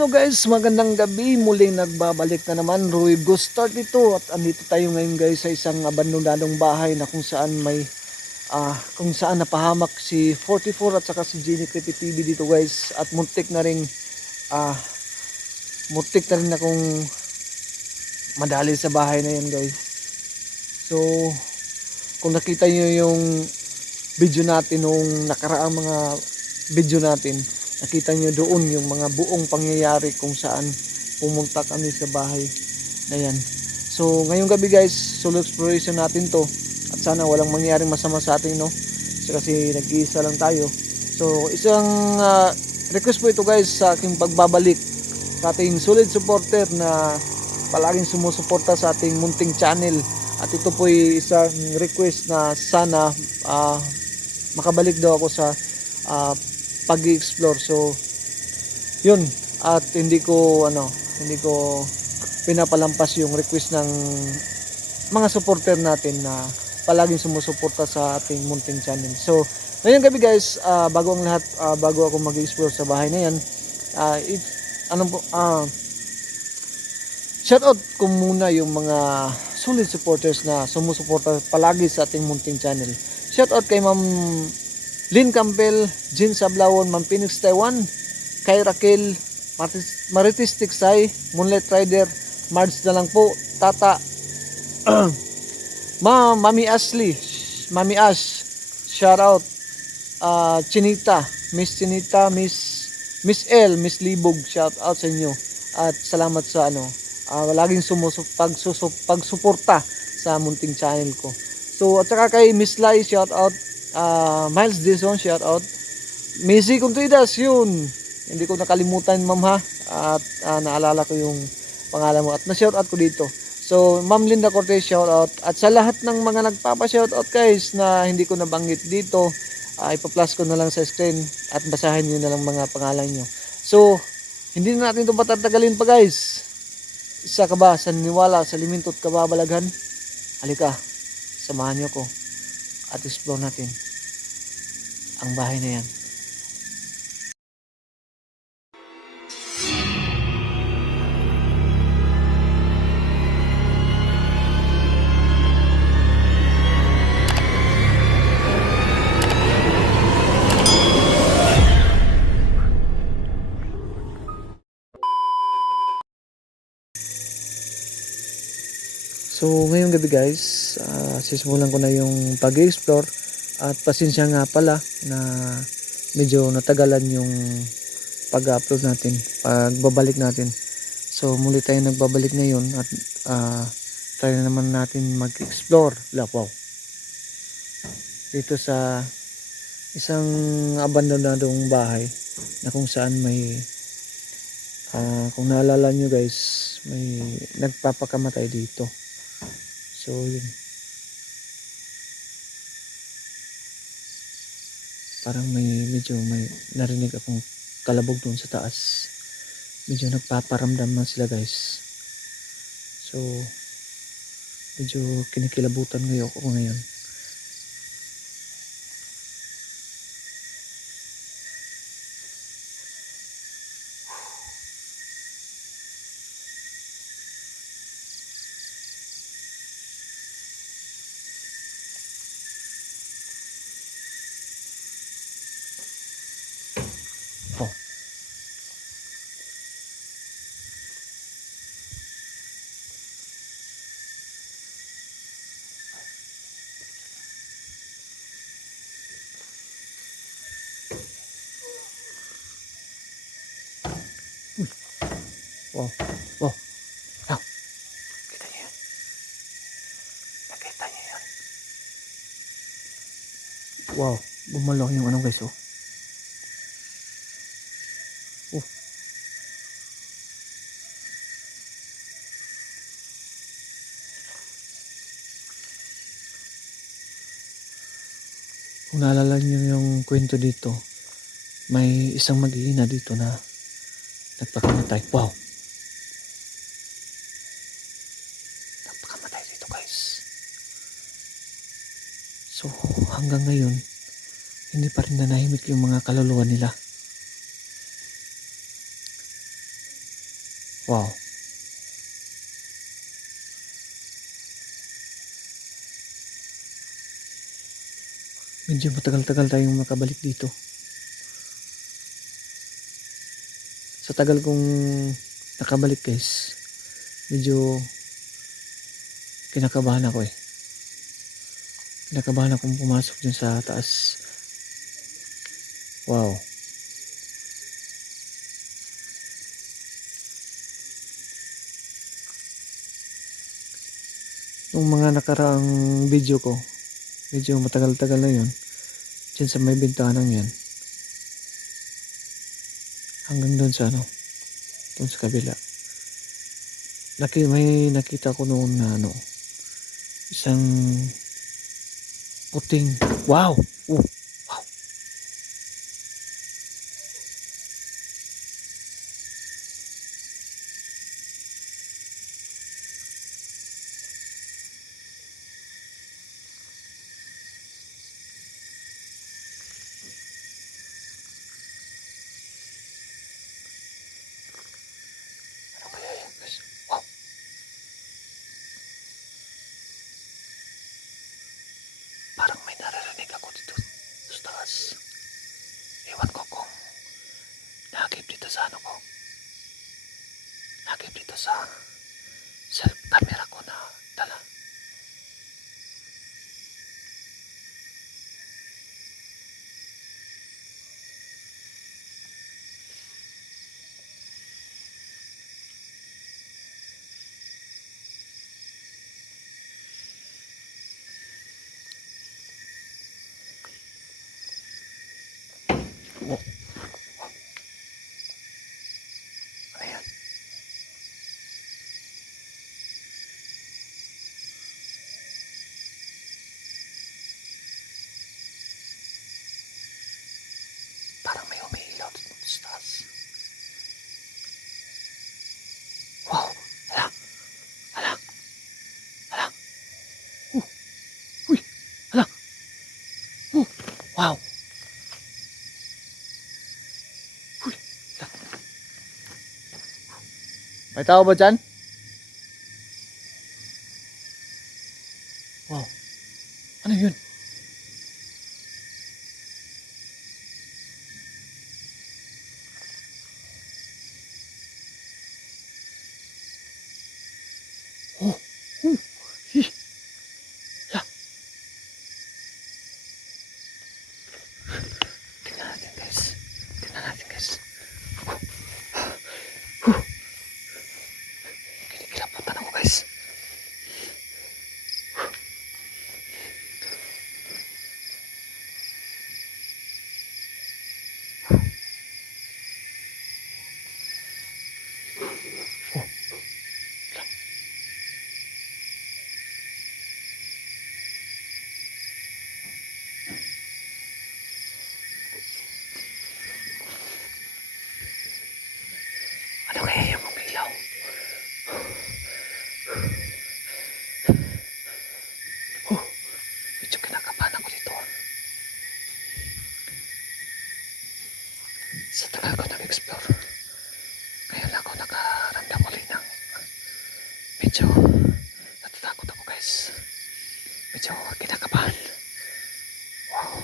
Hello guys, magandang gabi. Muling nagbabalik na naman. Roy Ghost Start ito at andito tayo ngayon guys sa isang abandonadong bahay na kung saan kung saan napahamak si 44 at saka si Jenny Creepy TV dito guys at ah muntik na rin akong madali sa bahay na yan guys. So kung nakita niyo yung video natin nung nakaraang mga video natin, nakita nyo doon yung mga buong pangyayari kung saan pumunta kami sa bahay na yan. So ngayong gabi guys, solo exploration natin to at sana walang mangyaring masama sa atin, no? So, kasi nag-iisa lang tayo. So isang request po ito guys sa aking pagbabalik sa ating solid supporter na palaging sumusuporta sa ating munting channel. At ito po ay isang request na sana makabalik daw ako sa pag-explore. So yun, at hindi ko pinapalampas yung request ng mga supporter natin na palaging sumusuporta sa ating munting channel. So ngayong gabi guys, bago ang lahat, bago ako mag-explore sa bahay na yan, shoutout ko muna yung mga solid supporters na sumusuporta palagi sa ating munting channel. Shoutout kay Ma'am Lynn Campbell, Jean Sablawon, Ma'am Phoenix Taiwan, kay Raquel, Marites Tiksay, Moonlight Rider, Marge na lang po, Tata, Mami Ashley, Mami Ash, shoutout, Chinita, Miss L, Miss Libog, shoutout sa inyo. At salamat sa laging pagsuporta sa munting channel ko. So at saka kay Miss Lai, shoutout, Miles Dizon, shoutout, Missy Contreras, yun, hindi ko nakalimutan ma'am ha, at naalala ko yung pangalan mo at na-shoutout ko dito. So Ma'am Linda Cortez, shoutout, at sa lahat ng mga nagpapa-shoutout guys na hindi ko nabanggit dito, ipa-plus ko na lang sa screen at basahin niyo na lang mga pangalan nyo. So hindi na natin ito patatagalin pa guys. Isa ka ba sa niniwala sa limintot kababalaghan? Halika, samahan niyo ko at explore natin ang bahay na yan. So ngayong gabi guys, sisimulan ko na yung pag-explore at pasensya nga pala na medyo natagalan yung pag-upload natin, pagbabalik natin. So muli tayo nagbabalik ngayon at try na naman natin mag-explore. Wow. Dito sa isang abandonadong bahay na kung saan may kung naalala nyo guys, may nagpapakamatay dito. So yun, parang medyo may narinig akong kalabog doon sa taas. Medyo nagpaparamdam na sila guys. So medyo kinikilabutan ngayon ako ngayon. Oh. Wow. Wow. Wow. Kita niyo yan. Nakita niyo yan. Wow. Bumalo yung guys oh. Oh. Kung naalala niyo yung kwento dito, may isang mag-iina dito na nagpakamatay. Wow. Nagpakamatay dito guys. So hanggang ngayon, hindi pa rin nanahimik yung mga kaluluwa nila. Wow. Medyo matagal-tagal tayong makabalik dito. Sa tagal kong nakabalik guys, medyo kinakabahan ako eh. Kinakabahan akong pumasok dyan sa taas. Wow. Nung mga nakaraang video ko, medyo matagal-tagal na yun, dyan sa may bintanang yan, hanggang doon sa doon sa kabila, may nakita ko noon na isang puting, wow, oh, wow. Ano kaya yan guys? Wow. Parang may naririnig ako dito sa taas. Ewan ko kung nagip dito sa ko. Nagip dito sa self camera ko na dala. Oh, ano yan? Parang may umiilaw dito sa taas. Wow! Hala! Hala! Hala! Uy! Hala! Wow! Uy! Hala! May tao ba dyan? Wow! Ano yun? Oh! Hi! Hala! Tingnan natin guys. Tingnan natin guys. Kinikilabutan ako guys. Oh! Hala! Ano kaya yung umiilaw? Oh! Medyo kinakabahan ako dito. Sa tagal ko nag-explore, ngayon ako nakaramdam ulit ng medyo natatakot ako guys. Medyo kinakabahan. Wow.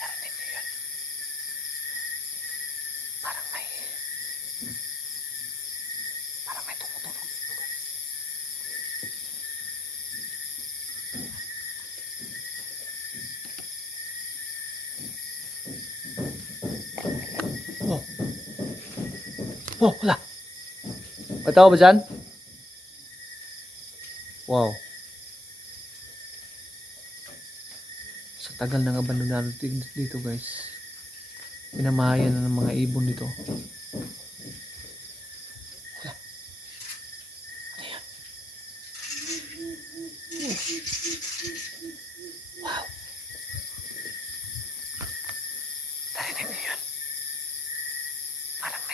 Narinig niyo yun? Parang may tumutunog dito guys. Oh! Oh! Wala! May tao ba dyan? Wow! Sa tagal ng abandonado dito guys, pinamahayan na ng mga ibon dito. Wala! Ano yan? Wow! Narinig niyo yun? Parang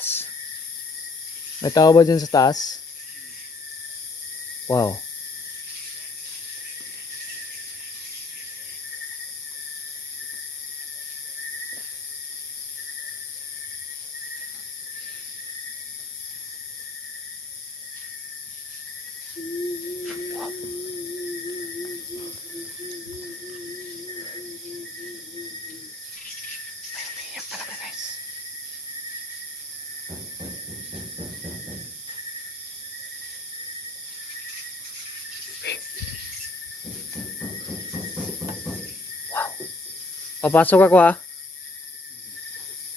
taas. May tao ba dyan sa taas? Wow. May umiiyak talaga guys. Wow. Papasok ako ha.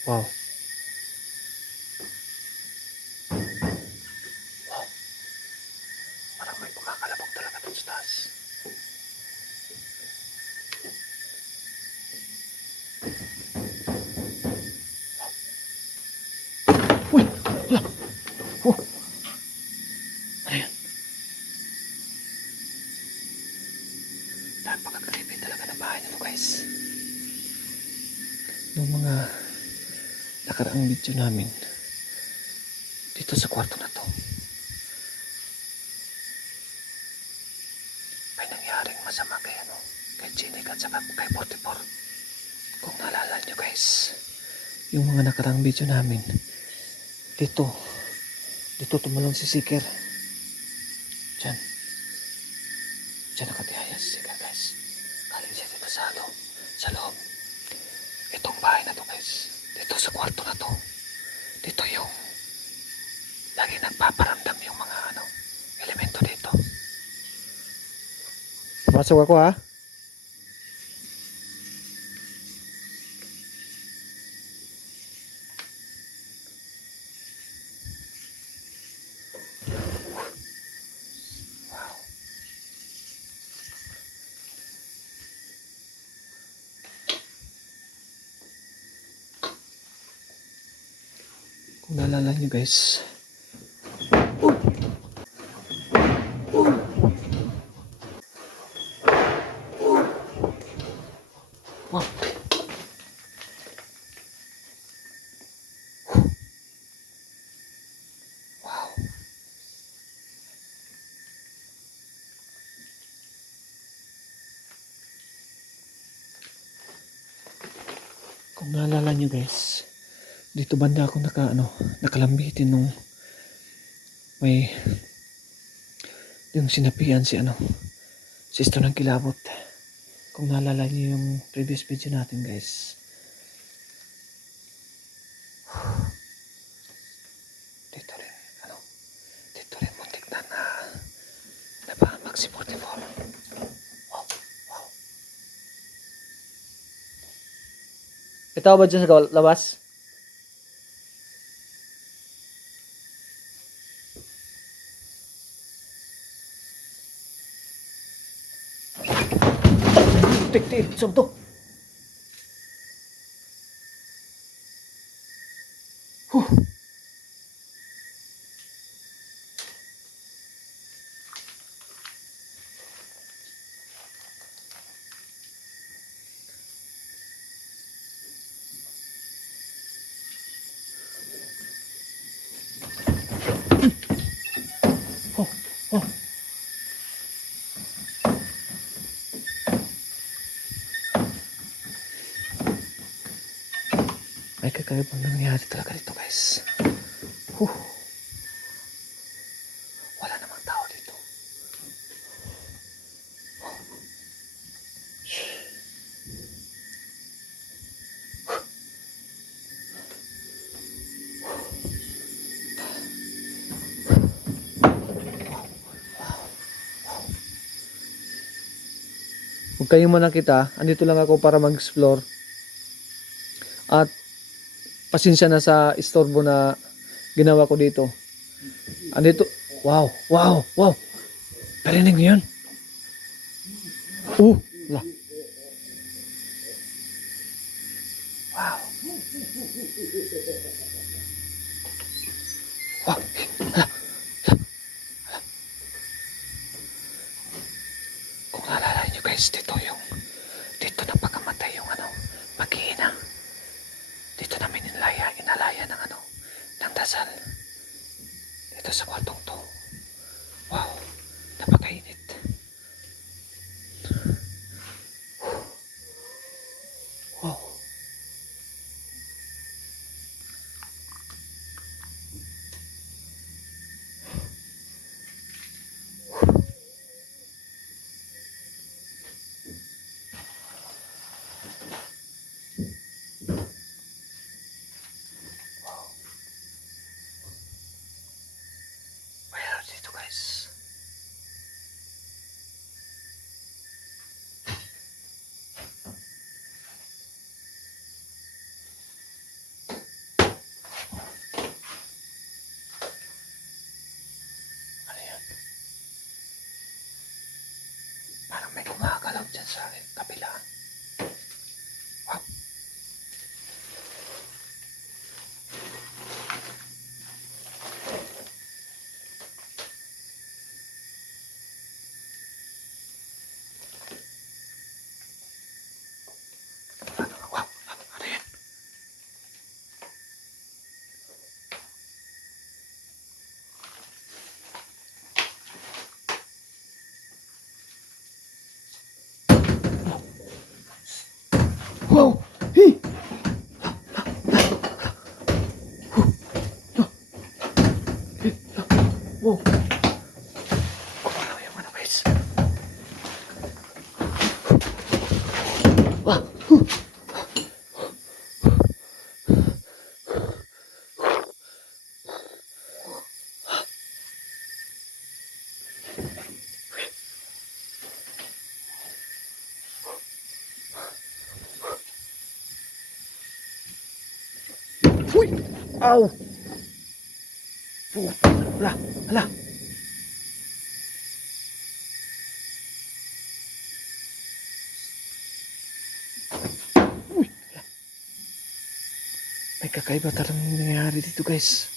Wow. Wow. Parang may kumakalabog talaga dun sa taas. Uy! Hala! Oh! Ano yan? Napaka-creepy talaga ng bahay nito guys. Yung mga nakaraang video namin dito sa kwarto na to, may nangyaring masama kay kay Chinik at saka kay 44. Kung naalala nyo guys, yung mga nakaraang video namin dito tumalon si Seeker. Diyan nakatihaya si Seeker guys. Galing siya dito sa loob. Itong bahay na to guys, dito sa kwarto na to, dito yung lagi nagpaparamdam yung mga elemento dito. Pasok ako ha. Wow. Kung naalala nyo guys, wow. Wow. Kung naalala nyo guys, dito banda ako nakalambitin nung may yung sinapian si sister ng kilabot. Kung naalala nyo yung previous video natin guys, dito rin muntik na napahamak si 44. Wow. Ito ba dyan sa labas? Tik, saan to? Oh. May kakaibang nangyari talaga dito guys. Wala namang tao dito. Huwag kayong manakita. Andito lang ako para mag-explore. At pasensya na sa istorbo na ginawa ko dito. Andito. Wow. Parinig niyo yun? La. Wow. Wow. Kung naalala nyo guys, dito napakamatay yung mag-iina. Dito namin inalaya ng magdadasal dito sa kwartong to. Wow, napakainit. Wow. Well, dito guys. Ano yan? Parang may gumagalaw dyan sa kabila. Wow. Wow. Ano yan? Wow! Hey! Wow! Kumalaw yung ano guys. Wow! Uy! Ow! Hala! Hala! Uy! May kakaiba talagang nangyayari dito guys.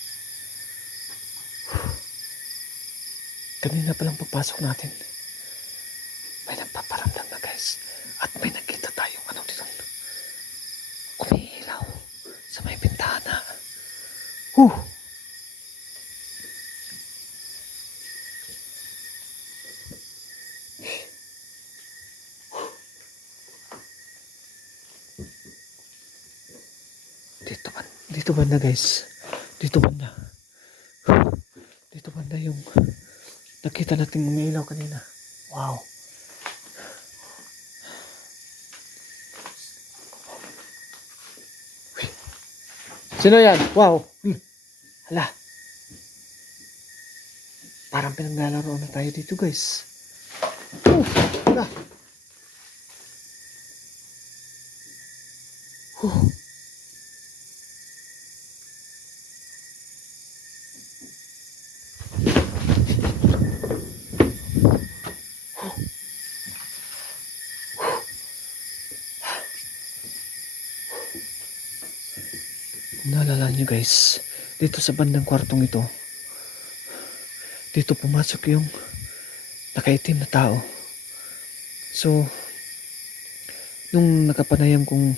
Kanina palang pagpasok natin, may nagpaparamdam na guys. At may nakita tayong ano dito. Umiilaw sa may bintana. Dito banda guys. Dito banda. Dito banda yung nakita natin umiilaw kanina. Wow. Sino yan? Wow. Hala. Parang pinaglalaro na tayo dito guys. Hala. Kung naalala nyo guys, dito sa bandang kwartong ito, dito pumasok yung nakaitim na tao. So, nung nakapanayam kong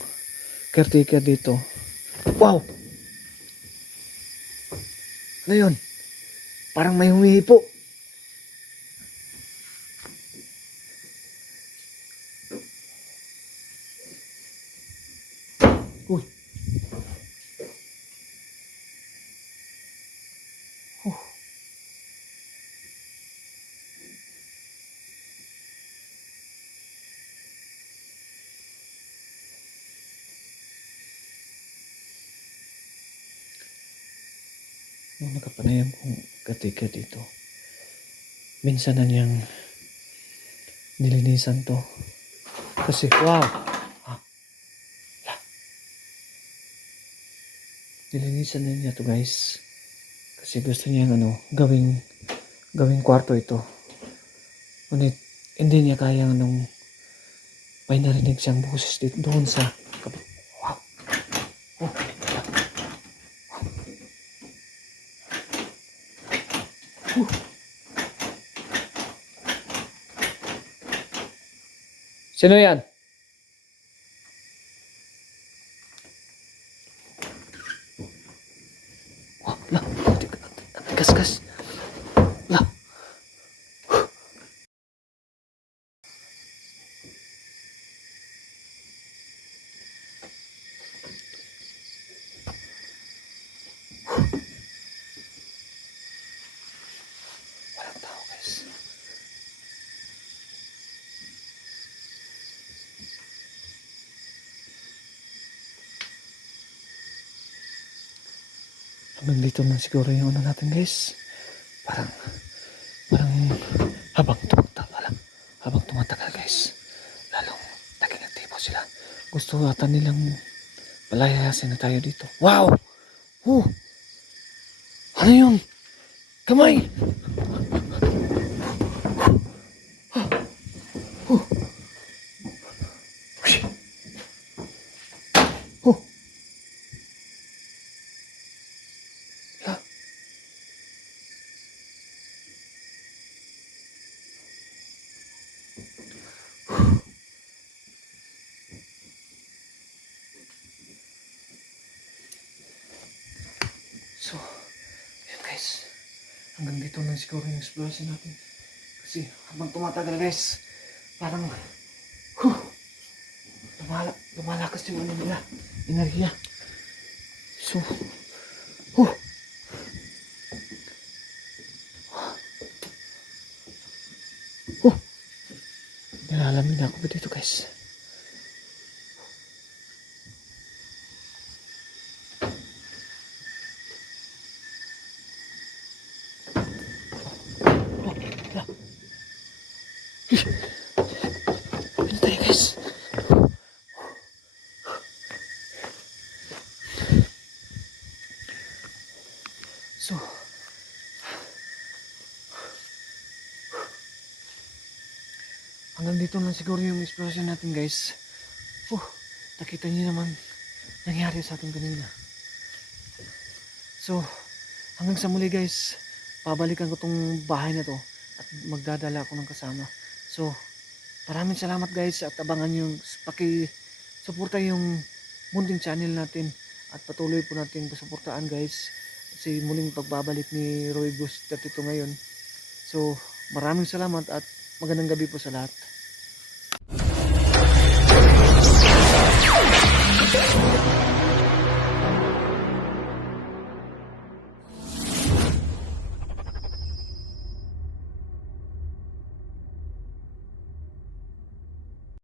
caretaker dito, wow! Ano yun? Parang may humihipo. Uy! Nung nakapanayam kong caretaker dito, minsan na niyang nilinisan to. Kasi, wow! Nilinisan na niya to guys. Kasi gusto niya gawing kwarto ito. Ngunit, hindi niya kaya nung may narinig siyang boses dito doon sa wow. Oh. Sino yan? Oh, Hanggang dito na siguro yung ano natin guys. Parang, parang habang tumatagal guys, lalong naging aktibo sila. Gusto ata nilang palayasin na tayo dito. Wow! Oh! Ano yun? Kamay! Oh! Oh! La. So, yun guys. Hanggang dito lang siguro yung exploration natin. Kasi habang tumatagal guys, parang lumalakas yung ano nila, enerhiya. So, huh, huh, nilalamin na ako ba dito guys? Oh, la. Ano tayo guys? So, hanggang dito lang siguro yung exploration natin guys. Nakita niyo naman nangyari sa atin kanina. So, hanggang sa muli guys, pabalikan ko tong bahay na to at magdadala ako ng kasama. So, maraming salamat guys at abangan yung paki-suporta yung munting channel natin at patuloy po natin suportaan guys kasi muling pagbabalik ni Roy Gus 32 ngayon. So, maraming salamat at magandang gabi po sa lahat.